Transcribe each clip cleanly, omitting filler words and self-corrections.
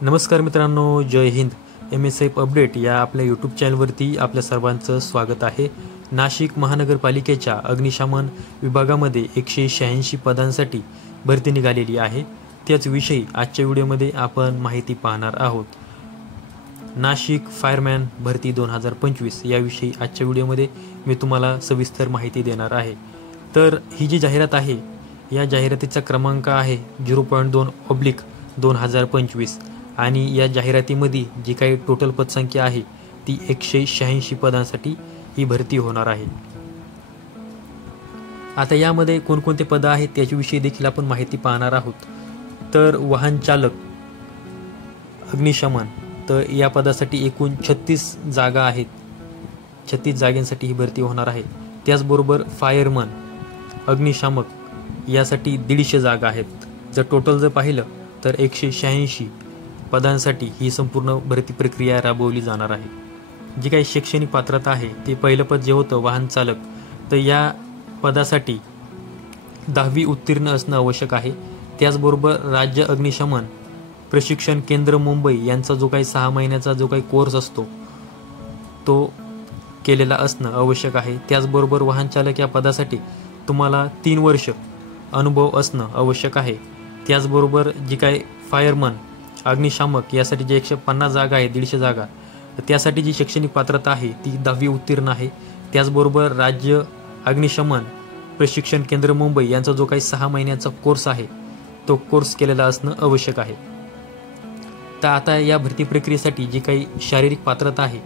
नमस्कार मित्रांनो, जय Hind. MSF update या आपल्या यूट्यूब चॅनलवरती आपल्या सर्वांचं स्वागत आहे. नाशिक महानगरपालिकेच्या अग्निशमन विभागामध्ये 186 पदांसाठी भरती निघालेली आहे. त्याच विषयी आजच्या व्हिडिओमध्ये आपण माहिती पाहणार आहोत. नाशिक फायरमॅन भरती 2025 याविषयी आजच्या व्हिडिओमध्ये मी तुम्हाला सविस्तर माहिती देणार आहे. तर ही जी जाहिरात आहे या जाहिरातीचा क्रमांक आहे 0.2/2025 आणि या जाहिरातीमध्ये जी काही टोटल पदसंख्या आहे ती 186 पदांसाठी ही भरती होणार आहे. आता यामध्ये कोणकोणते पद आहेत त्याच्याविषयी देखील आपण माहिती पाहणार आहोत. तर वाहन चालक अग्निशमन, तर या पदासाठी एकूण 36 जागा आहेत. 36 जागांसाठी ही भरती होणार आहे. त्याचबरोबर फायरमन अग्निशामक यासाठी 150 जागा आहेत. जर टोटल जर पाहिलं तर 186 पदांसाठी ही संपूर्ण भरती प्रक्रिया राबवली जाणार आहे. जी काही शैक्षणिक पात्रता आहे ते पहिलं पद जे होतं वाहन चालक, तर या पदासाठी 10वी उत्तीर्ण असणं आवश्यक आहे. त्याचबरोबर राज्य अग्निशमन प्रशिक्षण केंद्र मुंबई यांचा जो काही 6 महिन्याचा जो काही कोर्स असतो तो केलेला असणं आवश्यक आहे. त्याचबरोबर वाहन चालक या पदासाठी तुम्हाला 3 वर्ष अनुभव असणं आवश्यक आहे. त्याचबरोबर जी काही फायरमन अग्निशामक यासाठी जे 150 जागा आहे, 150 जागा, त्यासाठी जी शैक्षणिक पात्रता आहे ती 10वी उत्तीर्ण आहे. त्याचबरोबर राज्य अग्निशमन प्रशिक्षण केंद्र मुंबई यांचा जो काही 6 महिन्याचा कोर्स आहे तो कोर्स केलेला असणं आवश्यक आहे. तर आता या भरती प्रक्रियेसाठी जी काही शारीरिक पात्रता आहे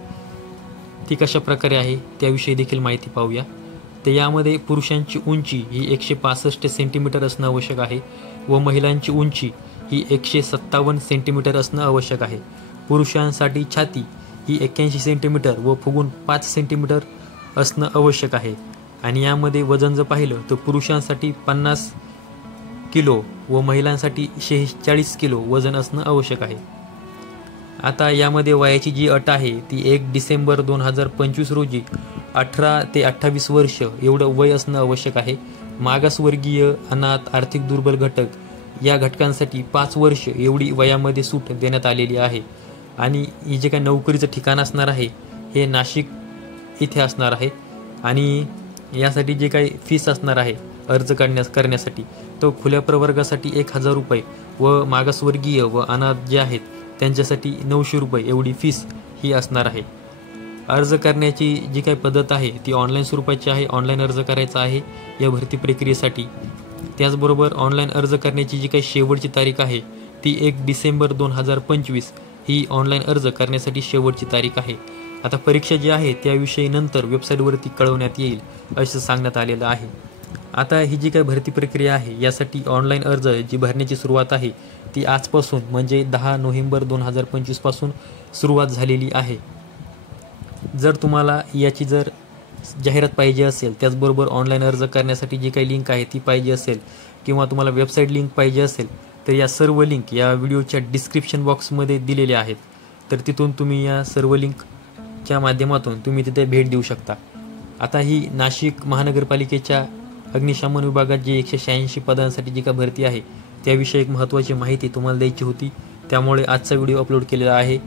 ती कशा प्रकारे आहे त्याविषयी देखील माहिती पाहूया. तर यामध्ये पुरुषांची उंची ही 165 सेंटीमीटर असणं आवश्यक आहे व महिलांची उंची ही 157 सेंटीमीटर असणं आवश्यक आहे. पुरुषांसाठी छाती ही 81 सेंटीमीटर व फुगून 5 सेंटीमीटर असणं आवश्यक आहे. आणि यामध्ये वजन जर पाहिलं तर पुरुषांसाठी 50 किलो व महिलांसाठी 46 किलो वजन असणं आवश्यक आहे. आता यामध्ये वयाची जी अट आहे ती 1 डिसेंबर 2025 रोजी 18 ते 28 वर्ष एवढं वय असणं आवश्यक आहे. मागासवर्गीय, अनाथ, आर्थिक दुर्बल घटक या घटकांसाठी 5 वर्ष एवढी वयामध्ये सूट देण्यात आलेली आहे. आणि ही जे काही नोकरीचं ठिकाण असणार आहे हे नाशिक इथे असणार आहे. आणि यासाठी जे काही फीस असणार आहे अर्ज करण्यासाठी तो खुल्या प्रवर्गासाठी 1000 रुपये व मागासवर्गीय व अनाथ जे आहेत त्यांच्यासाठी 900 रुपये एवढी फीस ही असणार आहे. अर्ज करण्याची जी काही पद्धत आहे ती ऑनलाईन स्वरूपाची आहे. ऑनलाईन अर्ज करायचा आहे या भरती प्रक्रियेसाठी. त्याचबरोबर ऑनलाईन अर्ज करण्याची जी काही शेवटची तारीख आहे ती 1 डिसेंबर 2025 ही ऑनलाईन अर्ज करण्यासाठी शेवटची तारीख आहे. आता परीक्षा जी आहे त्याविषयी नंतर वेबसाईटवरती कळवण्यात येईल असं सांगण्यात आलेलं आहे. आता ही जी काही भरती प्रक्रिया आहे यासाठी ऑनलाईन अर्ज जी भरण्याची सुरुवात आहे ती आजपासून म्हणजे 10 नोव्हेंबर 2025 पासून सुरुवात झालेली आहे. जर तुम्हाला याची जर जाहिरात पाहिजे असेल, त्याचबरोबर ऑनलाईन अर्ज करण्यासाठी जी काही लिंक आहे ती पाहिजे असेल किंवा तुम्हाला वेबसाईट लिंक पाहिजे असेल तर या सर्व लिंक या व्हिडिओच्या डिस्क्रिप्शन बॉक्समध्ये दिलेल्या आहेत. तर तिथून तुम्ही या सर्व लिंकच्या माध्यमातून तुम्ही तिथे भेट देऊ शकता. आता ही नाशिक महानगरपालिकेच्या अग्निशमन विभागात जी 186 पदांसाठी जी काही भरती आहे त्याविषयी एक महत्त्वाची माहिती तुम्हाला द्यायची होती, त्यामुळे आजचा व्हिडिओ अपलोड केलेला आहे.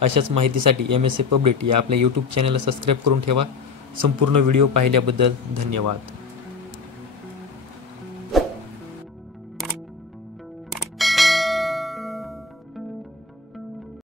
अशाच माहितीसाठी MSF अपडेट या आपल्या यूट्यूब चॅनलला सबस्क्राईब करून ठेवा. संपूर्ण व्हिडिओ पाहिल्याबद्दल धन्यवाद.